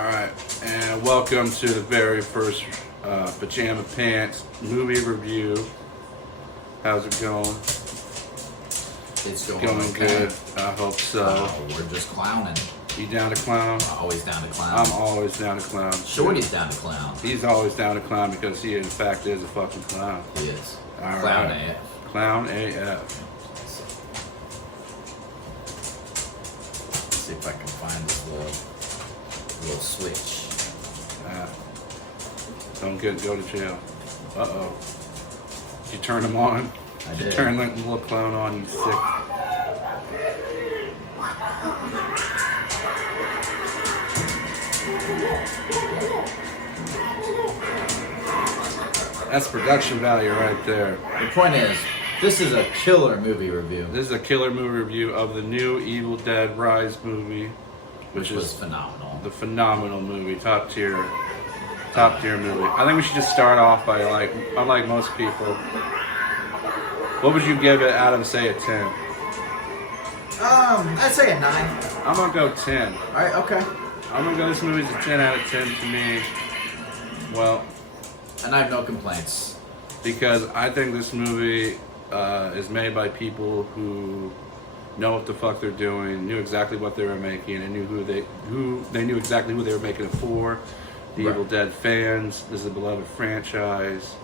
Alright, and welcome to the very first Pajama Pants movie review. How's it going? It's going okay. Good. I hope so. We're just clowning. You down to clown? Always down to clown. I'm always down to clown. Shorty's down to clown. He's always down to clown because he in fact is a fucking clown. He is. All Clown right. AF. Clown AF. Let's see if I can find this little switch. Don't go to jail. Uh-oh. Did you turn him on? I Did you did. turn that little clown on, you sick? That's production value right there. The point is, this is a killer movie review. This is a killer movie review of the new Evil Dead Rise movie, Which was is phenomenal. the phenomenal movie, top tier movie. I think we should just start off by unlike most people. What would you give it, Adam? Say a 10. I'd say a 9. I'm gonna go 10. Alright, okay. I'm gonna go. This movie's a 10 out of 10 to me. Well, And I have no complaints. because I think this movie is made by people who know what the fuck they're doing, knew exactly what they were making, and knew they knew exactly who they were making it for. The Right. Evil Dead fans. This is a beloved franchise.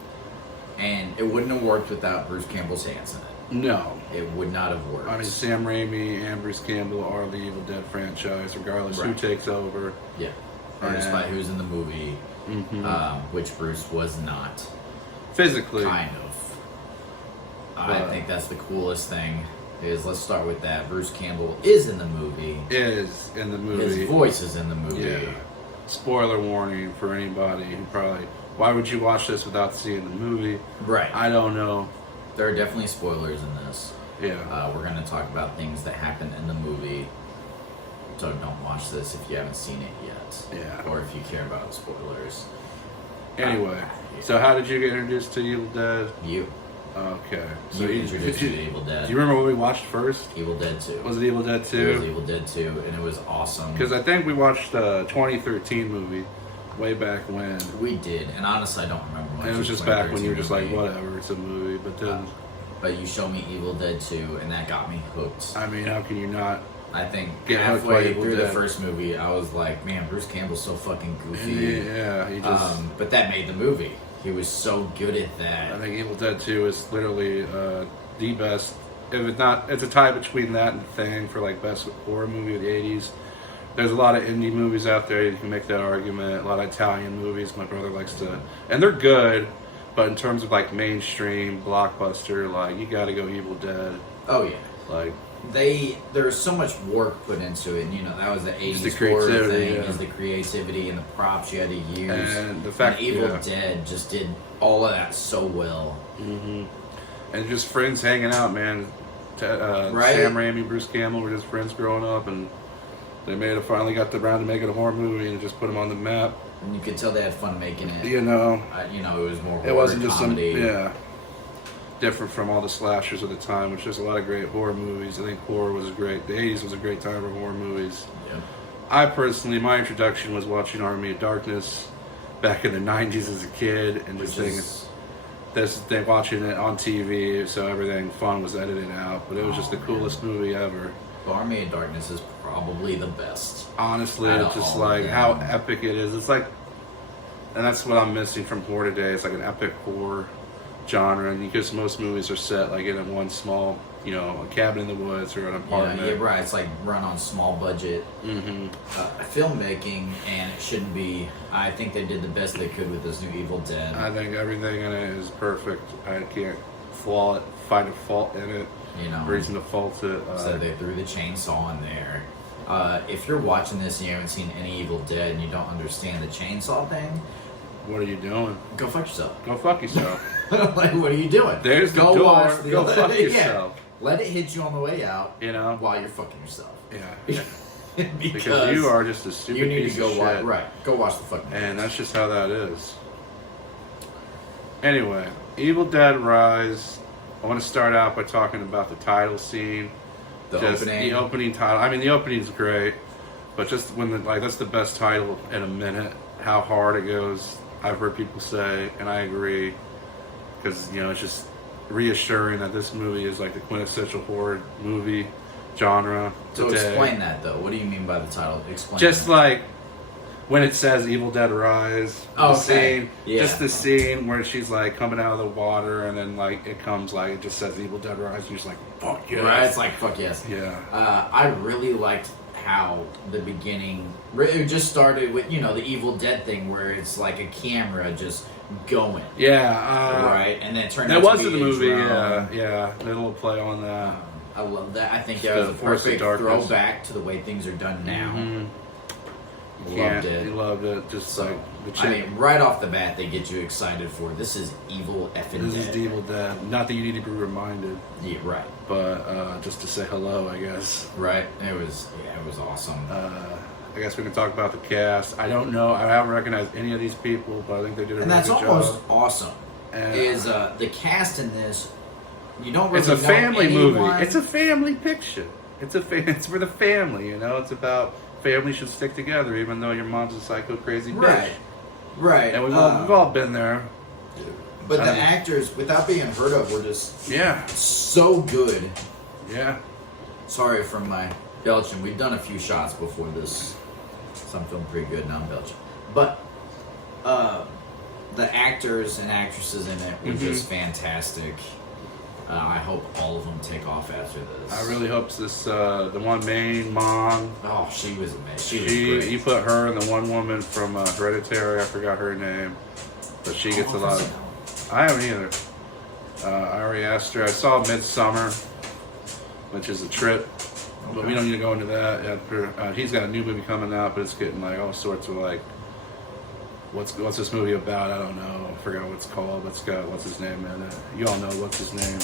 And it wouldn't have worked without Bruce Campbell's hands in it. No, It would not have worked. I mean Sam Raimi and Bruce Campbell are the Evil Dead franchise, regardless who Right. takes over. Yeah. Or despite And- who's in the movie, which Bruce was not. Physically, Kind of. I think that's the coolest thing. Let's start with that. Bruce Campbell is in the movie. is in the movie. His voice is in the movie. Yeah. Spoiler warning for anybody who probably. Why would you watch this without seeing the movie? Right. I don't know. There are definitely spoilers in this. Yeah. We're going to talk about things that happen in the movie. So don't watch this if you haven't seen it yet. Yeah. Or if you care about spoilers. Anyway, so how did you get introduced to Evil Dead? You. Okay. So You introduced me to Evil Do Dead. you remember what we watched first? Evil Dead 2. Was it Evil Dead It was 2? Evil Dead 2, and it was awesome. Because I think we watched the 2013 movie way back when. We did, and honestly, I don't remember much. And it was of just back when you were just like, 2013 whatever, it's a movie. But then, But you showed me Evil Dead 2, and that got me hooked. I mean, how can you not? I think Get hooked by halfway Evil through the Dead. first movie, I was like, man, Bruce Campbell's so fucking goofy. Yeah, he just. But that made the movie. He was so good at I that. think Evil Dead 2 is literally the best. If it's not, it's a tie between that and Thing for like best horror movie of the 80s. There's a lot of indie movies out there. You can make that argument. A lot of Italian movies. My brother likes to, and they're good. But in terms of like mainstream blockbuster, like you got to go Evil Dead. Oh yeah, Like there's so much work put into it. And, you know, that was the 80s the horror creativity, thing. yeah. Is the creativity and the props you had to use. And the fact- and Evil yeah. Dead just did all of that so well. and just friends hanging out, man. Right. Sam Raimi, Bruce Campbell were just friends growing up, and they finally got around to making a horror movie and just put them on the map. And you could tell they had fun making it. You know. You know, it was more horror, It wasn't just comedy. different from all the slashers of the time, which there's a lot of great horror movies. I think horror was great. The 80s was a great time for horror movies. Yeah. I personally, my introduction was watching Army of Darkness back in the 90s as a kid, and just Which thinking, is watching it on TV, so everything fun was edited out. But it was just the Oh, coolest movie ever. Army of Darkness is probably the best. Honestly, Out it's of just all of like them. how epic it is. It's like, and that's what I'm missing from horror today. It's like an epic horror genre, and because most movies are set like in a one small, you know, a cabin in the woods or an apartment. Yeah, right. It's like run on small budget filmmaking, and it shouldn't be. I think they did the best they could with this new Evil Dead. I think everything in it is perfect. I can't find a fault in it. You know, Reason to fault it. so they threw the chainsaw in there. If you're watching this and you haven't seen any Evil Dead and you don't understand the chainsaw thing, What are you doing? go fuck yourself. Go fuck yourself. Like, what are you doing? There's the Go door. watch the- Go fuck Yeah. yourself. Let it hit you on the way out You know? while you're fucking yourself. Yeah. Because you are just a stupid you need piece to go of watch. shit. Right, go watch the fucking. And that's just how that is. Anyway, Evil Dead Rise. I want to start out by talking about the title scene. the Just opening. the opening title. I mean, the opening's great. But just when that's the best title in a minute. How hard it goes, I've heard people say, and I agree, because it's just reassuring that this movie is like the quintessential horror movie genre. So today. explain that though. What do you mean by the title? Explain. Just that. like when it says Evil Dead Rise, Oh, the okay. scene, Yeah. just the scene where she's like coming out of the water, and then like it comes like it just says Evil Dead Rise, and you're just like, fuck yeah, Right, it's like fuck yes. yeah. I really liked how the beginning. It just started with the Evil Dead thing where it's like a camera just going. Yeah, Right, and then it turned that out was to in be the a movie. drone. Yeah, a little play on that. I love that. I think The that was a Force of perfect Darkness. throwback to the way things are done now. Mhm. Loved it. He loved it. Just So, like the chick. I mean, right off the bat, they get you excited for this is Evil effing This is Dead. the Evil Dead. Not that you need to be reminded, Yeah, right, but just to say hello, I guess. right. It was awesome. I guess we can talk about the cast. I don't know. I haven't recognized any of these people, but I think they did a And really that's good almost job. awesome. And, Is the cast in this? You don't really it's a know family movie. anyone. It's a family picture. It's for the family. It's about family should stick together, even though your mom's a psycho crazy bitch. right, right. And we've all been there. But the I mean- actors, without being heard of, were just Yeah, so good. yeah. Sorry for my belching. We've done a few shots before this, so I'm feeling pretty good now. I'm belching. But the actors and actresses in it were just fantastic. I hope all of them take off after this. I really hope this the one main mom. Oh, she was amazing. She was great. You put her and the one woman from Hereditary. I forgot her name, but she gets a lot of. I haven't either. I already asked her. I saw Midsummer, which is a trip, but we don't need to go into that. He's got a new movie coming out, but it's getting like all sorts of like. What's this movie about? I don't know. I forgot what it's called. But it's got what's his name in it. You all know what's his name.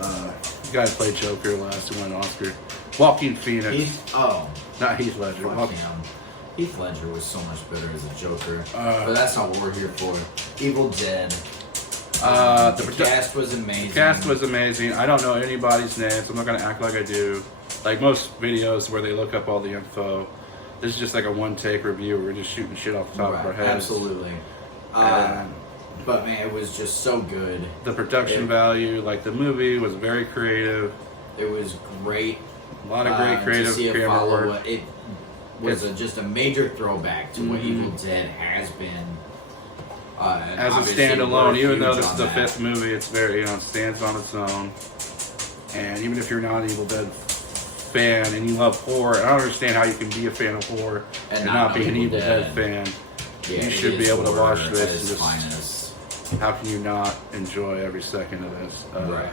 The guy who played Joker last who won an Oscar. Joaquin Phoenix. Not Heath Ledger. Fuck him. Heath Ledger was so much better as a Joker. But that's not what we're here for. Evil Dead. The cast was amazing. The cast was amazing. I don't know anybody's names. So I'm not going to act like I do. Like most videos where they look up all the info. This is just like a one-take review. We're just shooting shit off the top of our heads. Absolutely. But man, it was just so good. The production value, like the movie, was very creative. It was great. A lot of great creative to see a camera work. follow-up. It was just a major throwback to what Evil Dead has been. As a obviously, standalone, we're even though huge this on is the that. fifth movie, it's very stands on its own. And even if you're not an Evil Dead fan and you love horror, I don't understand how you can be a fan of horror and not be an Evil Dead fan. Yeah, You it should be is able to horror watch at this its and just- finest. How can you not enjoy every second of this? Right.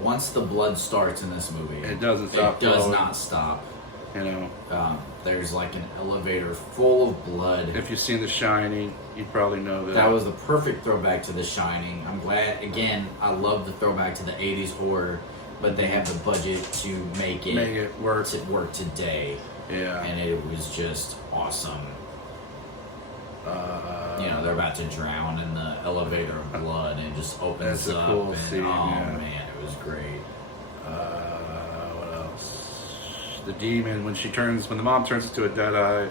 Once the blood starts in this movie, It doesn't stop It does flowing. not stop. There's like an elevator full of blood. If you've seen The Shining, you probably know that. That was the perfect throwback to The Shining. I'm glad. Again, I love the throwback to the '80s horror, but they have the budget to make it work. today, Yeah. and it was just awesome. They're about to drown in the elevator of blood, and it just opens That's a up. cool and, scene, oh yeah. man, it was great. What else? The demon when the mom turns into a deadeye.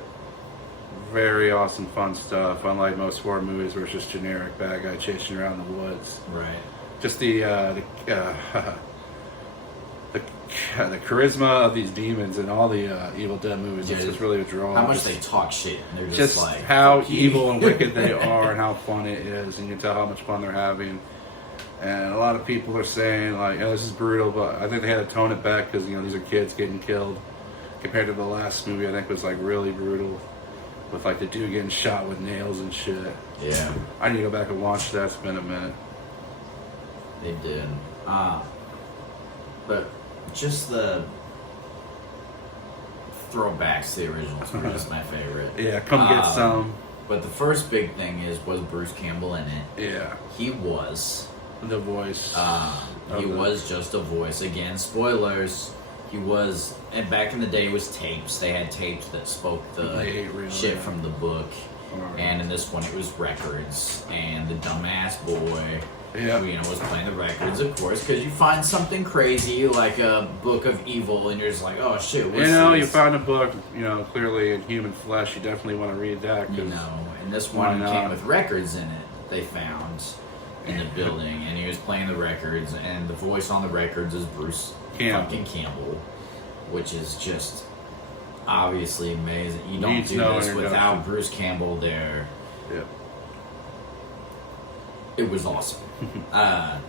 Very awesome, fun stuff. Unlike most horror movies, where it's just generic bad guy chasing around the woods. Right. Just the charisma of these demons in all the Evil Dead movies. Yeah, It's just really a draw. How much Just- they talk shit, and they're just like how "Fuck you." evil and wicked they are and how fun it is, and you can tell how much fun they're having. And a lot of people are saying like, "Oh, this is brutal," but I think they had to tone it back because these are kids getting killed compared to the last movie. I think was like really brutal with like the dude getting shot with nails and shit. Yeah, I need to go back and watch that. It's been a minute. they did. But just the throwbacks to the originals were just my favorite. Yeah, come get some. But the first big thing was Bruce Campbell in it? Yeah, He was. the voice. He was just a voice. Again, spoilers. He was, and back in the day, it was tapes. They had tapes that spoke the shit from the book. And in this one, it was records. And the dumbass boy Yeah. who, was playing the records, of course, because you find something crazy like a Book of Evil, and you're just like, oh shit, what's this? You found a book, clearly in human flesh. You definitely want to read that. And this one came with records in it. They found in the building, and he was playing the records, and the voice on the records is Bruce fucking Campbell, which is just obviously amazing. You don't do this without Bruce Campbell there. Yeah. It was awesome.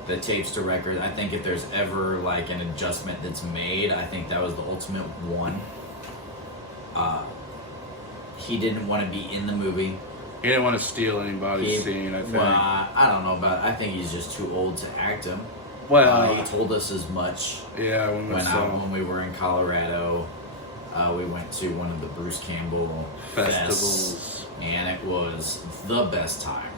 The tapes to records, I think if there's ever like an adjustment that's made, I think that was the ultimate one. He didn't want to be in the movie. He didn't want to steal anybody's scene, I think. Well, I don't know about I think he's just too old to act him. Well, he told us as much. Yeah, when we were in Colorado, we went to one of the Bruce Campbell festivals, and it was the best time.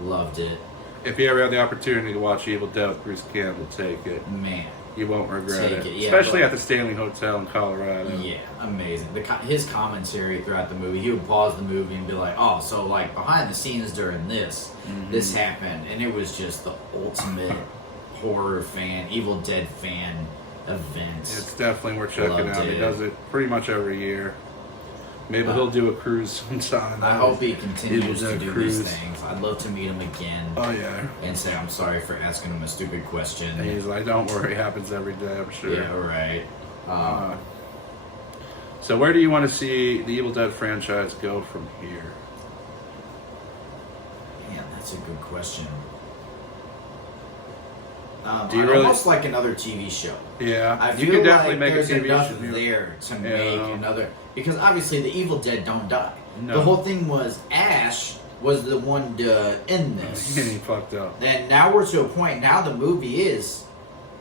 Loved it. If you ever have the opportunity to watch Evil Dead with Bruce Campbell, take it. Man, you won't regret it. Yeah, especially at the Stanley Hotel in Colorado. Yeah, amazing. His commentary throughout the movie, he would pause the movie and be like, "Oh, so like behind the scenes during this, this happened," and it was just the ultimate horror fan, Evil Dead fan event. It's definitely worth checking out. He does it pretty much every year. Maybe he'll do a cruise sometime. I hope he continues to do these things. I'd love to meet him again. Oh, yeah. And say, I'm sorry for asking him a stupid question. And he's like, don't worry, it happens every day, I'm sure. Yeah, right. So where do you want to see the Evil Dead franchise go from here? Man, that's a good question. Do you really almost like another TV show? Yeah, I feel you could definitely like make there's a TV enough show there to make another, because obviously the Evil Dead don't die. No. The whole thing was Ash was the one to end this. He fucked up. And now we're to a point. Now the movie is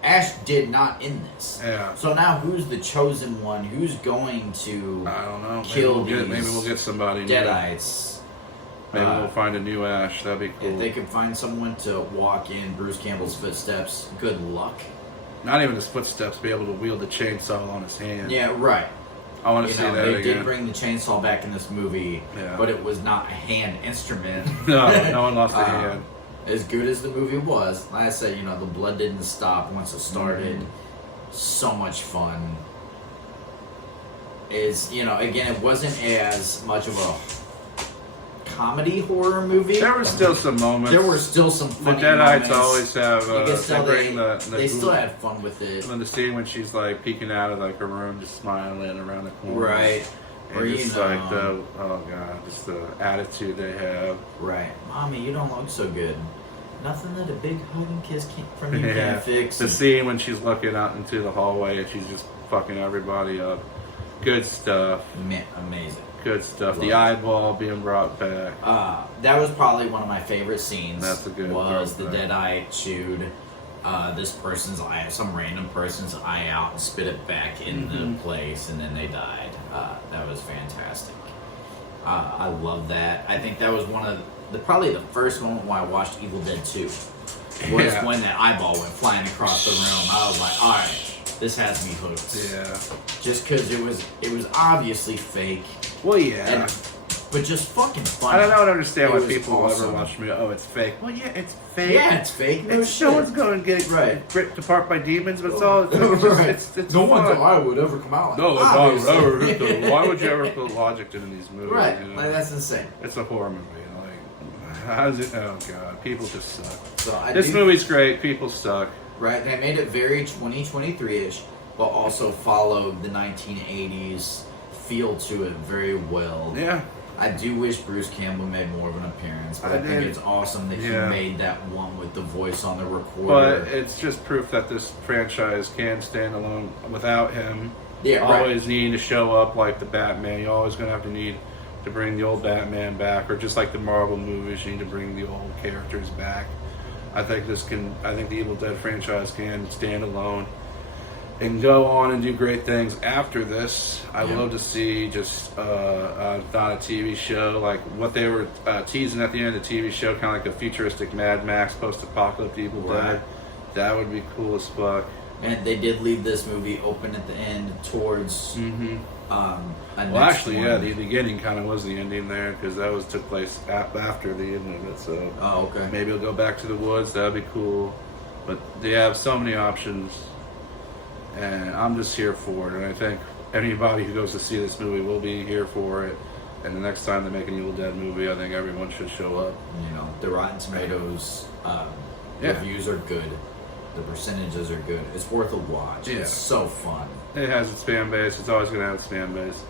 Ash did not end this. Yeah. So now who's the chosen one? Who's going to? I don't know. Kill maybe we'll get somebody. Deadites. Maybe we'll find a new Ash. That'd be cool. If they could find someone to walk in Bruce Campbell's footsteps, good luck. Not even his footsteps, be able to wield the chainsaw on his hand. Yeah, right. I want to see that they again. did bring the chainsaw back in this movie, but it was not a hand instrument. No one lost a hand. As good as the movie was, like I said, the blood didn't stop once it started. So much fun. Again, it wasn't as much of a comedy horror movie. There were still some moments. There were still some funny The Deadites moments. always have. They still had fun with it. When the scene when she's like peeking out of like her room, just smiling around the corner, right? And or just like the just the attitude they have. Right, mommy, you don't look so good. Nothing that a big hug and kiss from you can't fix. The scene when she's looking out into the hallway and she's just fucking everybody up. Good stuff. Amazing. Good stuff. The eyeball being brought back. That was probably one of my favorite scenes. That's a good was the Deadite chewed this person's eye, some random person's eye out and spit it back in the place, and then they died. That was fantastic. I love that. I think that was one of probably the first moment when I watched Evil Dead 2 was when that eyeball went flying across the room. I was like, all right, this has me hooked. Yeah. Just because it was obviously fake. Well, yeah. But just fucking funny. I don't understand why people ever watch me. Oh, it's fake. Well, yeah, it's fake. Yeah, it's fake. No one's going to get ripped apart by demons, but it's all. It's no one's eye would ever come out. No one's eye would ever hit them. Why would you ever put logic into these movies? Right, like that's insane. It's a horror movie. How's it? Oh god, people just suck. So this movie's great. People suck. Right, they made it very 2023-ish, but also followed the 1980s feel to it very well. Yeah. I do wish Bruce Campbell made more of an appearance, but I think it's awesome that he made that one with the voice on the recorder. But it's just proof that this franchise can stand alone without him. Yeah, always needing to show up like the Batman. You're always going to have to need to bring the old Batman back, or just like the Marvel movies, you need to bring the old characters back. I think the Evil Dead franchise can stand alone and go on and do great things after this. I'd love to see just not a TV show like what they were teasing at the end of the TV show, kind of like a futuristic Mad Max post-apocalyptic Evil Dead. That would be cool as fuck. And they did leave this movie open at the end towards Well, actually, yeah, the beginning kind of was the ending there because took place after the end of it. So Oh, okay. maybe it'll go back to the woods. That'd be cool. But they have so many options, and I'm just here for it. And I think anybody who goes to see this movie will be here for it. And the next time they make an Evil Dead movie, I think everyone should show up. You know, the Rotten Tomatoes reviews are good. The percentages are good. It's worth a watch. Yeah. It's so fun. It has its fan base. It's always going to have its fan base.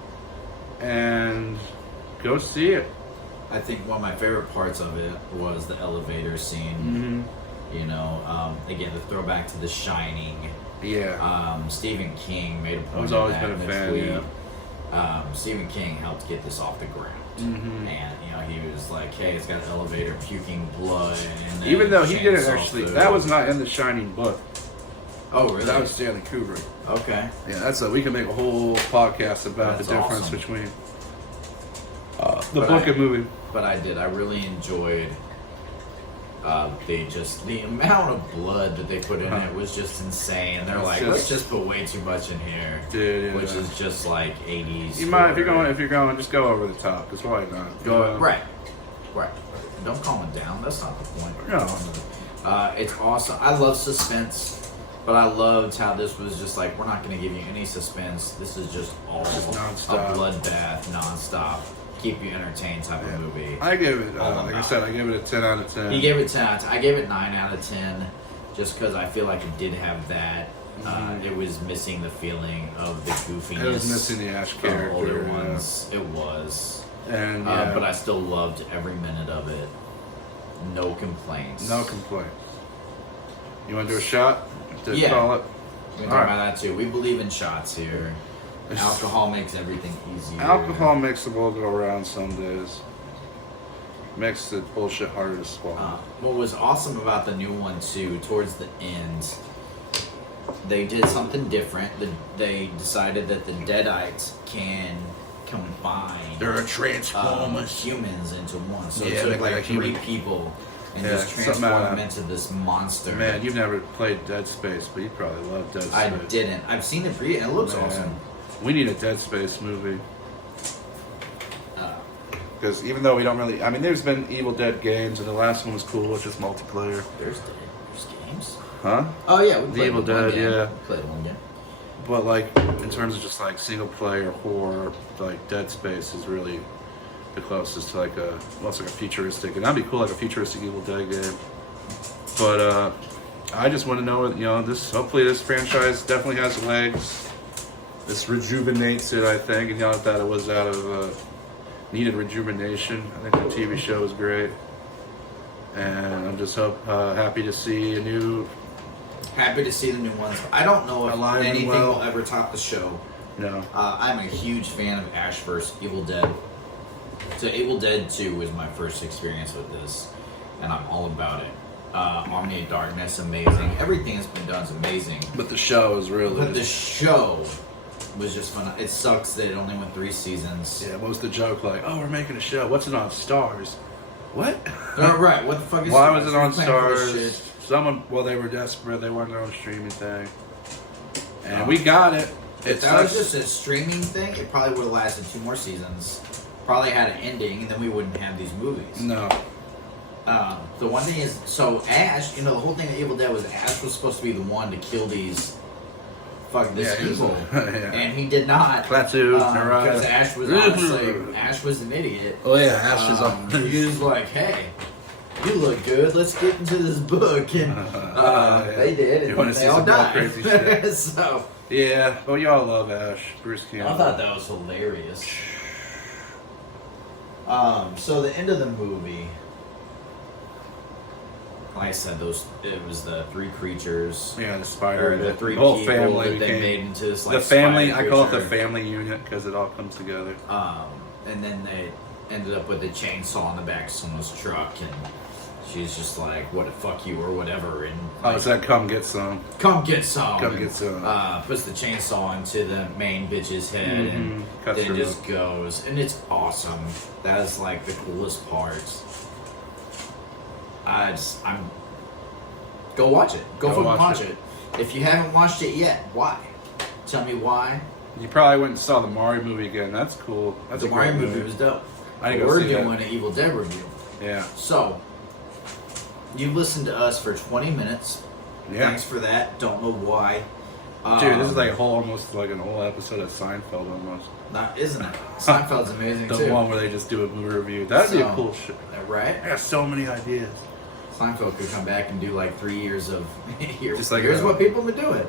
And go see it. I think one of my favorite parts of it was the elevator scene. Mm-hmm. You know, again, the throwback to The Shining. Yeah. Stephen King made a point I've of always that been a in the fan, tweet. yeah. Stephen King helped get this off the ground. Mm-hmm. And, you know, he was like, hey, it's got an elevator puking blood. And then Even though he didn't chainsaw actually, food. that was not in the Shining book. Oh, really? That was Stanley Kubrick. Okay. Yeah, we can make a whole podcast about That's the difference awesome. between the But book and movie. But I really enjoyed the amount of blood that they put in it was just insane. They're It's like, just- let's just put way too much in here. Yeah. Which is just like 80s. You might, if you're horror. going, just go over the top. Because why not? Go Right. Don't calm it down. That's not the point. No. It's awesome. I love suspense, but I loved how this was just like, we're not going to give you any suspense. This is just all nonstop. a bloodbath, nonstop, keep you entertained type of movie. I give it, All like I about. said, I give it a 10 out of 10. He gave it 10 out of 10. I gave it 9 out of 10 just because I feel like it did have that. It was missing the feeling of the goofiness. It was missing the Ash of character. older yeah. ones. It was. And But I still loved every minute of it. No complaints. no complaints. You want to do a shot? To Yeah. call it? We can All talk right. about that too. We believe in shots here. Alcohol makes everything easier. Alcohol makes the world go around some days. Makes the bullshit harder to swallow. What was awesome about the new one too, towards the end, they did something different. They decided that the Deadites can combine They're a transformers. humans into one. So Yeah, it took make like like a 3 human- people and Yeah, just something transform out of them that. into this monster. Man, you've never played Dead Space, but you probably love Dead Space. I didn't. I've seen it and it looks Man, awesome. We need a Dead Space movie. Uh, Because even though we don't really, I mean, there's been Evil Dead games, and the last one was cool, which is multiplayer. there's games. Huh? Oh yeah, we The played Evil one Dead, game. yeah. We played one game. But like, in terms of just like single player horror, like Dead Space is really the closest to like it's like a futuristic, and that'd be cool, like a futuristic Evil Dead game. But I just want to know, hopefully this franchise definitely has legs. This rejuvenates it, I think, and not that it was out of needed rejuvenation. I think the TV show is great, and I'm just happy to see a new. Happy to see the new ones. I don't know if Alive and anything well. will ever top the show. No, I'm a huge fan of Ash vs. Evil Dead. So Evil Dead 2 was my first experience with this, and I'm all about it. Army of Darkness, amazing. Everything that's been done is amazing. but the show is really. But the show was just fun. It sucks that it only went 3 seasons. Yeah, what was the joke like? Oh, we're making a show. What's it on? Stars. What? Right, what the fuck is Why Stars? was it on We're playing for this Stars? shit. They were desperate. They wanted their own streaming thing, and we got it. If that was just a streaming thing, it probably would have lasted 2 more seasons. Probably had an ending, and then we wouldn't have these movies. no. The one thing is, so Ash, the whole thing of Evil Dead was Ash was supposed to be the one to kill these Yeah, he was- people, yeah. and he did not. Klaatu, Because Narada. Ash was honestly, Ash was an idiot. Oh yeah, Ash is on. He was like, hey, you look good. Let's get into this book, and Yeah. they did, You and wanna they see all some more died. crazy shit? So Yeah, well, y'all love Ash, Bruce Campbell. I thought that was hilarious. So the end of the movie, like I said, it was the 3 creatures, Yeah, the or spider. the 3 whole people family that they became made into this like the family. spider I call it the creature. family unit because it all comes together. And then they ended up with a chainsaw in the back of someone's truck, and she's just like, "What the fuck you," or whatever, and Oh, like, it said, "Come get some." come get some. Come and, get some. Puts the chainsaw into the main bitch's head, and Cuts then her just up. goes, and it's awesome. That is like the coolest part. Go watch it. Go fucking watch it. If you haven't watched it yet, why? Tell me why. You probably went and saw the Mario movie again. That's cool. That's The a great Mario movie was dope. I didn't go We're see that. doing an Evil Dead review. Yeah. So, you listened to us for 20 minutes. Yeah. Thanks for that. Don't know why. Dude, this is like almost like an whole episode of Seinfeld almost. Isn't it? Seinfeld's amazing The too. one where they just do a movie review. That'd be a So- cool shit. Right? I got so many ideas. Seinfeld could come back and do like 3 years of Just like here's a- what people have been doing.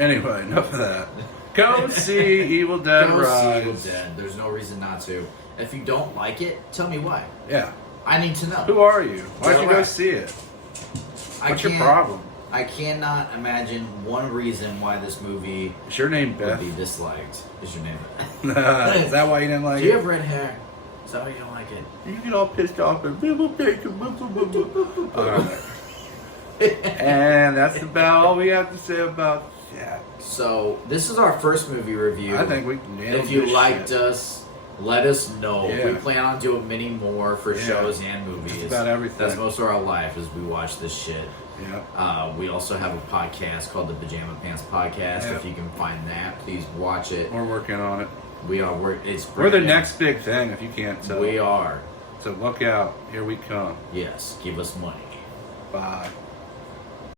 Anyway, enough of that. Go see Evil Dead Go see Rise. Evil Dead. There's no reason not to. If you don't like it, tell me why. Yeah. I need to know. Who are you? Why'd you go Alright. see it? I What's your can't- problem? I cannot imagine one reason why this movie Is your name would Beth? be disliked. Is your name? Is that why you didn't like Do you it? have red hair? Is that why you don't like it? You get all pissed off and Alright. And that's about all we have to say about that. So this is our first movie review. I think we nailed If you this liked shit. us, let us know. Yeah. We plan on doing many more for Yeah. shows and movies. That's about everything. That's most of our life as we watch this shit. Yeah. We also have a podcast called the Pajama Pants Podcast. Yeah. If you can find that, please watch it. We're working on it. It's We're the brand new. next big thing, if you can't tell. We are. So look out. Here we come. Yes. Give us money. Bye.